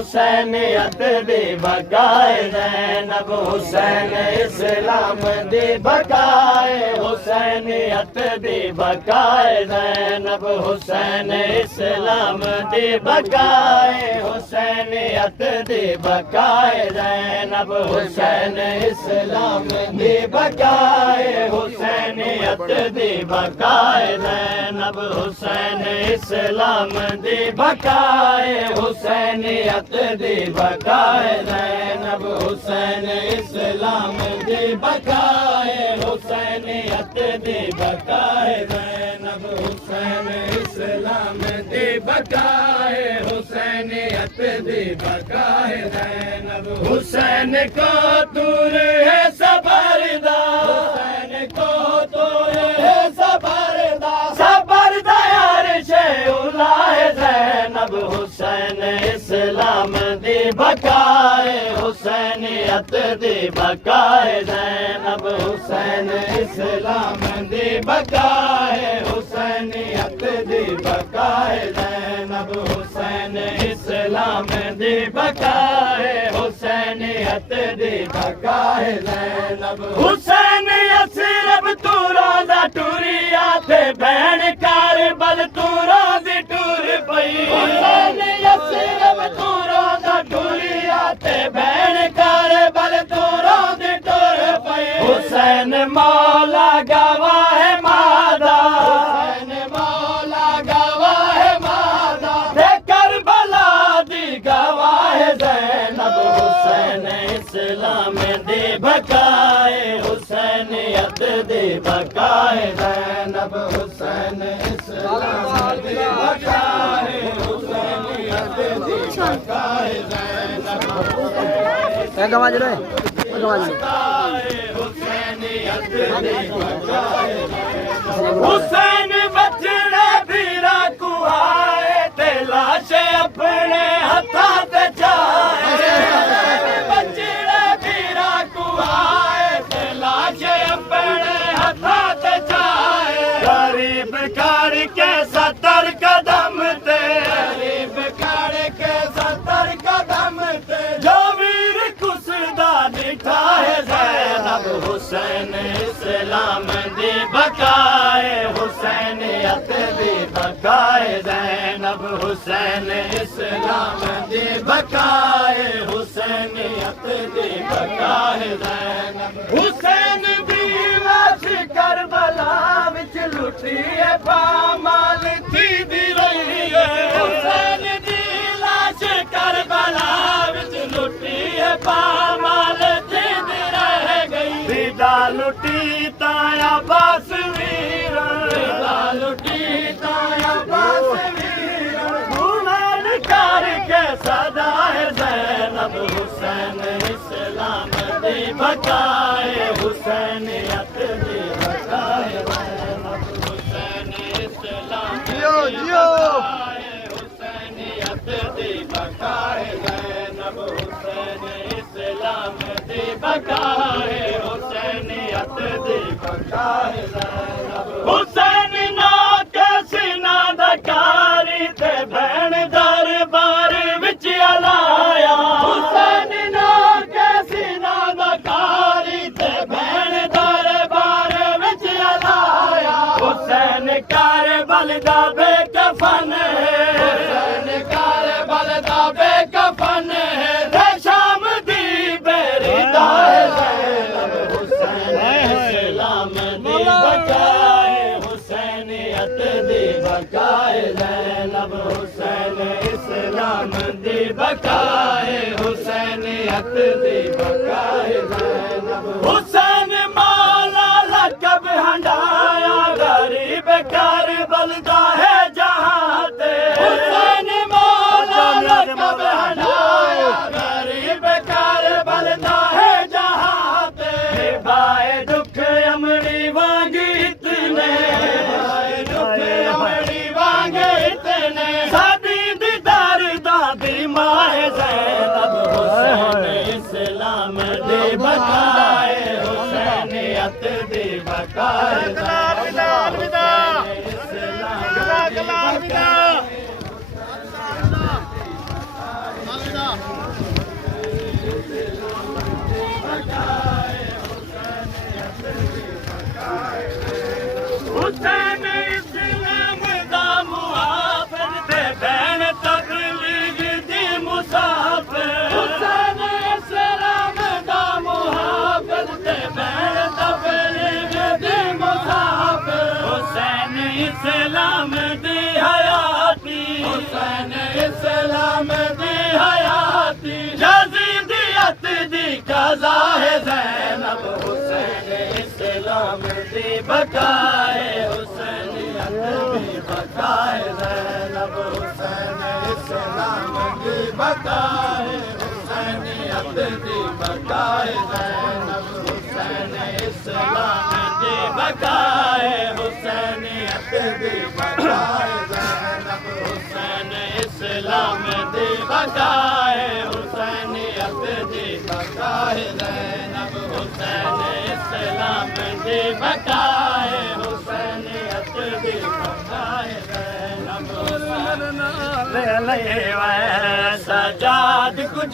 हुसैनियत दी बकाए ज़ैनब हुसैन इस्लाम दी बकाए हुसैनियत दी बकाए ज़ैनब हुसैन इस्लाम दी बकाए हुसैनियत दी बकाए ज़ैनब हुसैन इस्लाम दी बकाए हुसैनियत दी बकाए ज़ैनब हुसैन इस्लाम दी बकाए हुसैनियत दी बकाए ज़ैनब हुसैन इस्लाम दी बकाए हुसैनियत दी बकाए ज़ैनब हुसैन इस्लाम दी बकाए हुसैनियत दी बकाए ज़ैनब हुसैन को दूर है सबरदा हुसैन को दूर है सबरदा सबरदा यार शेउला है ज़ैनब हुसैन इस्लाम दी बकाए हुसैनियत दी बकाए ज़ैनब हुसैन इस्लाम दी बकाए हुसैनियत दी बकाए ज़ैनब हुसैन इस्लाम दी बकाए हुसैनियत दी बकाए ज़ैनब हुसैन असरब तू रोज़ा टुरिया थे बहन कारबल तू रोज़ी टुर पई हुसैन असरब तू रोज़ा टुरिया थे बहन कारबल तू रोज़ी टुर पई हुसैन मौला गवाह है मादा हुसैन मौला गवाह है मादा थे करबला दी गवाह है ज़ैनब हुसैन इस्लाम दी बकाए हुसैनियत दी बकाए ज़ैनब हुसैन इस्लाम दी बकाए हुसैनियत दी बकाए ज़ैनब गवाज रहे हुसैनियत दी बकाए हुसैन बचड़े भीरा कुआए ते लाशे अपने हथा ते जाए बचड़े भीरा कुआए ते लाशे अपने हथा ते जाए गरीब करके 70 कदम ते गरीब करके 70 कदम ते जो वीर कुसदा निठा है ज़ैनब हुसैन इस्लाम दी बकाए हुसैनियत दी बकाए ज़ैनब हुसैन इस्लाम दी बकाए हुसैनियत दी बकाए ज़ैनब हुसैन दी लाश करबला विच लुटी है पामाल थी दी रही है हुसैन दी लाश करबला विच लुटी है पामाल थी दी रह गई सीधा लुटी ताया बस वीर सीधा लुटी ताया बस वीर घूमन करके सदा है ज़ैनब हुसैन इस्लाम दी बकाए हुसैनियत दी बकाए ज़ैनब हुसैन इस्लाम जियो जियो हुसैनियत दी बकाए ज़ैनब हुसैन इस्लाम दी बकाए हुसैनियत दी बकाए ज़ैनब हुसैन ना कैसी ना दकारी ते बहन दरबार विच अलाया हुसैन ना कैसी ना दकारी ते बहन दरबार विच अलाया हुसैन कारबल दा बेकफन है हुसैन कारबल ज़ैनब हुसैन इस्लाम दी बका है हुसैनियत दी बका है ज़ैनब हुसैन मौला लक़ब हंडाया गरीब करबल दा है जहां ते हुसैन मौला लक़ब हंडाया गरीब करबल दा है जहां ते बाए दुख अमड़ी वांग इतने बाए दुख अमड़ी वांग इतने सादी दीदार दादी माए ज़ैनब हुसैन इस्लाम दे बकाए हुसैनियत दे बकाए हुसैन इस्लाम दा मुहाफ़िज़ ते बैन तबलीग दी मुसाफ़िर हुसैन इस्लाम दा मुहाफ़िज़ ते बैन तबलीग दी मुसाफ़िर हुसैन इस्लाम दी हयाती हुसैन इस्लाम दी हयाती यज़ीदियत दी क़ज़ा है ज़ैनब हुसैन इस्लाम दी बकाए हुसैनियत दी बकाए ज़ैनब हुसैन इस्लाम दी बकाए हुसैनियत दी बकाए ज़ैनब हुसैन इस्लाम दी बकाए हुसैनियत दी बकाए ज़ैनब हुसैन इस्लाम दी बकाए हुसैनियत दी बकाए ज़ैनब हुसैन इस्लाम दी बकाए हुसैनियत दी बकाए ज़ैनब हुसैन ले ले सजाद कुछ